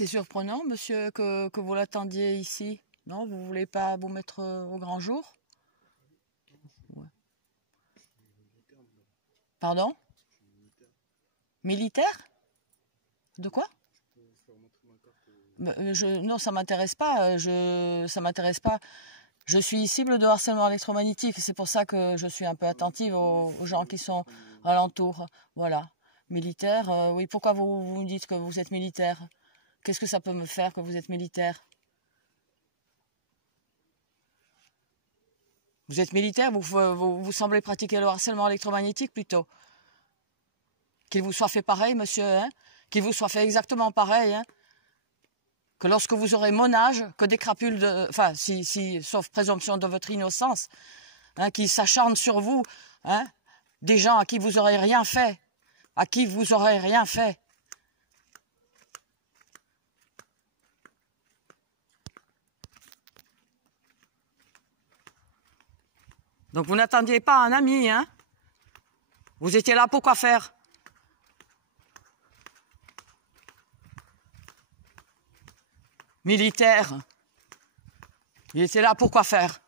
C'est surprenant, monsieur, que vous l'attendiez ici. Non, vous voulez pas vous mettre au grand jour? Ouais. Pardon? Militaire? De quoi? Non, ça m'intéresse pas. Ça m'intéresse pas. Je suis cible de harcèlement électromagnétique. C'est pour ça que je suis un peu attentive aux gens qui sont alentour. Voilà. Militaire, oui. Pourquoi vous me dites que vous êtes militaire? Qu'est-ce que ça peut me faire que vous êtes militaire? Vous êtes militaire, vous semblez pratiquer le harcèlement électromagnétique plutôt. Qu'il vous soit fait pareil, monsieur, hein? Qu'il vous soit fait exactement pareil, hein? Que lorsque vous aurez mon âge, que des crapules enfin, sauf présomption de votre innocence, hein, qui s'acharnent sur vous, hein, des gens à qui vous aurez rien fait, à qui vous aurez rien fait. Donc vous n'attendiez pas un ami, hein? Vous étiez là pour quoi faire? Militaire. Il était là pour quoi faire?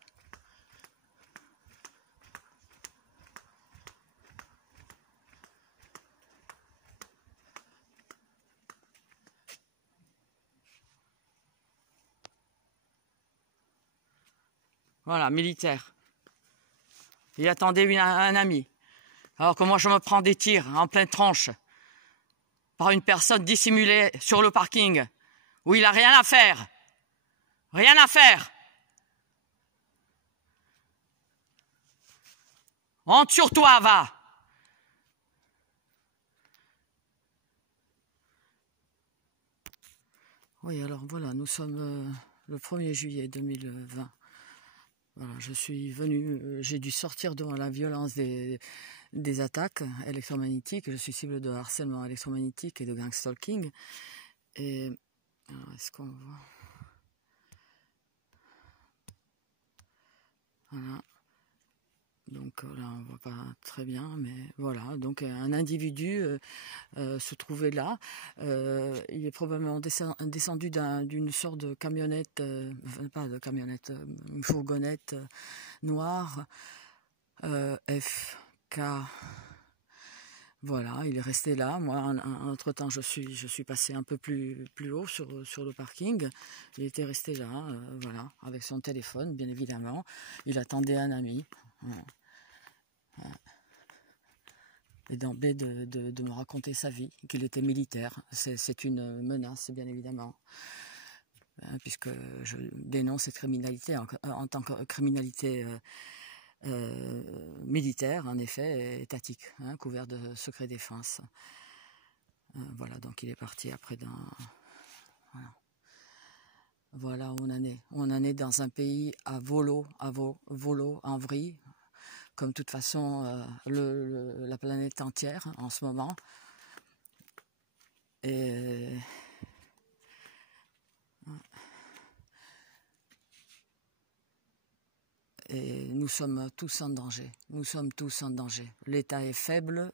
Voilà, militaire. Il attendait un ami. Alors que moi je me prends des tirs en pleine tronche par une personne dissimulée sur le parking où il n'a rien à faire. Rien à faire. Honte sur toi, va. Oui, alors voilà, nous sommes le 1er juillet 2020. Voilà, je suis venu, j'ai dû sortir devant la violence des attaques électromagnétiques. Je suis cible de harcèlement électromagnétique et de gang stalking. Et est-ce qu'on voit? Voilà. Donc là, on ne voit pas très bien, mais voilà. Donc un individu se trouvait là. Il est probablement descendu d'une sorte de camionnette, pas de camionnette, une fourgonnette noire, FK. Voilà, il est resté là. Moi, entre-temps, je suis passé un peu plus haut sur le parking. Il était resté là, voilà, avec son téléphone, bien évidemment. Il attendait un ami. Voilà. Et d'emblée de me raconter sa vie, qu'il était militaire. C'est une menace, bien évidemment, puisque je dénonce cette criminalité en tant que criminalité militaire, en effet, étatique, hein, couvert de secret défense. Voilà, donc il est parti après voilà où on en est. On en est dans un pays à volo, en vrille, comme de toute façon la planète entière en ce moment. Et nous sommes tous en danger. Nous sommes tous en danger. L'État est faible,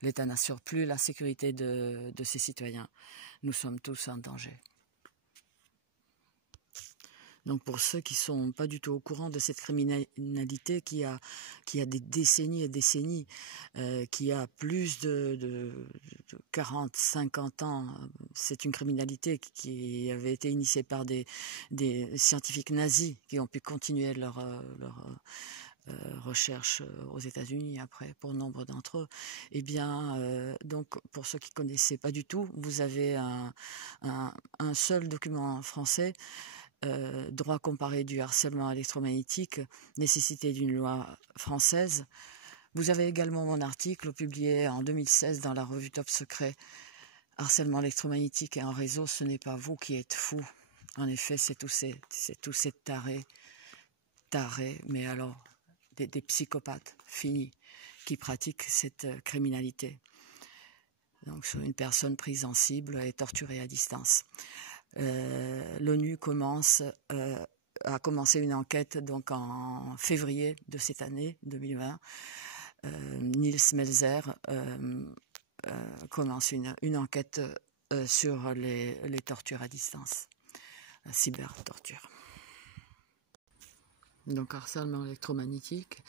l'État n'assure plus la sécurité de ses citoyens. Nous sommes tous en danger. Donc pour ceux qui ne sont pas du tout au courant de cette criminalité qui a des décennies et décennies, qui a plus de 40, 50 ans, c'est une criminalité qui avait été initiée par des scientifiques nazis qui ont pu continuer leur recherche aux États-Unis après pour nombre d'entre eux. Eh bien, donc pour ceux qui ne connaissaient pas du tout, vous avez un seul document français, droit comparé du harcèlement électromagnétique, nécessité d'une loi française. Vous avez également mon article publié en 2016 dans la revue Top Secret, harcèlement électromagnétique et en réseau, ce n'est pas vous qui êtes fou. En effet, c'est tous ces tarés, mais alors des psychopathes finis qui pratiquent cette criminalité. Donc sur une personne prise en cible et torturée à distance. L'ONU a commencé une enquête donc en février de cette année 2020. Nils Melzer commence une enquête sur les tortures à distance, la cyber-torture. Donc harcèlement électromagnétique,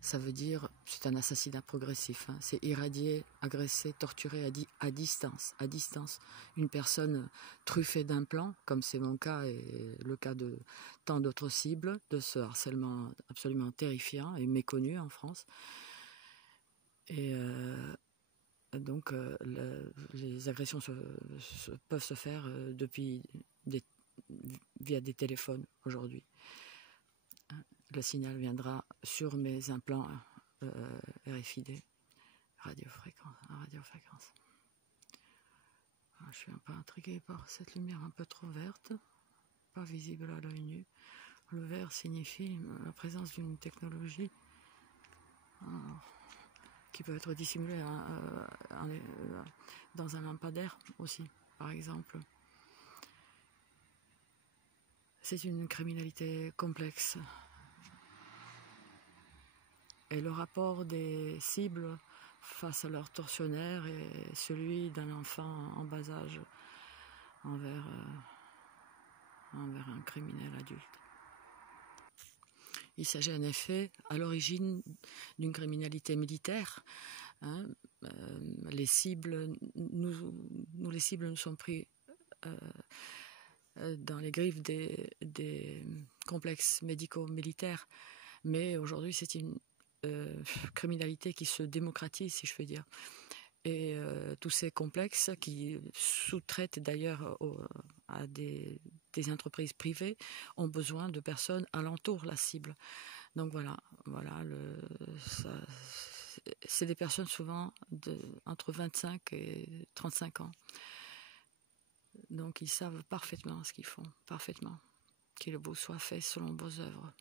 ça veut dire, c'est un assassinat progressif, hein. C'est irradier, agresser, torturer à distance. À distance, une personne truffée d'implants, comme c'est mon cas et le cas de tant d'autres cibles, de ce harcèlement absolument terrifiant et méconnu en France. Et donc les agressions peuvent se faire via des téléphones aujourd'hui. Le signal viendra sur mes implants RFID, radiofréquence. Je suis un peu intriguée par cette lumière un peu trop verte, pas visible à l'œil nu. Le vert signifie la présence d'une technologie qui peut être dissimulée dans un lampadaire aussi, par exemple. C'est une criminalité complexe. Et le rapport des cibles face à leurs tortionnaires est celui d'un enfant en bas âge envers un criminel adulte. Il s'agit en effet à l'origine d'une criminalité militaire. Hein. Les cibles, nous les cibles, nous sommes pris dans les griffes des complexes médicaux militaires. Mais aujourd'hui, c'est une criminalité qui se démocratise, si je veux dire. Et tous ces complexes qui sous-traitent d'ailleurs à des entreprises privées ont besoin de personnes alentour la cible. Donc voilà, c'est des personnes souvent entre 25 et 35 ans. Donc ils savent parfaitement ce qu'ils font, parfaitement. Que le beau soit fait selon vos œuvres.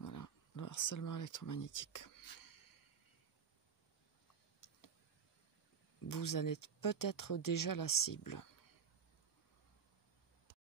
Voilà, le harcèlement électromagnétique. Vous en êtes peut-être déjà la cible.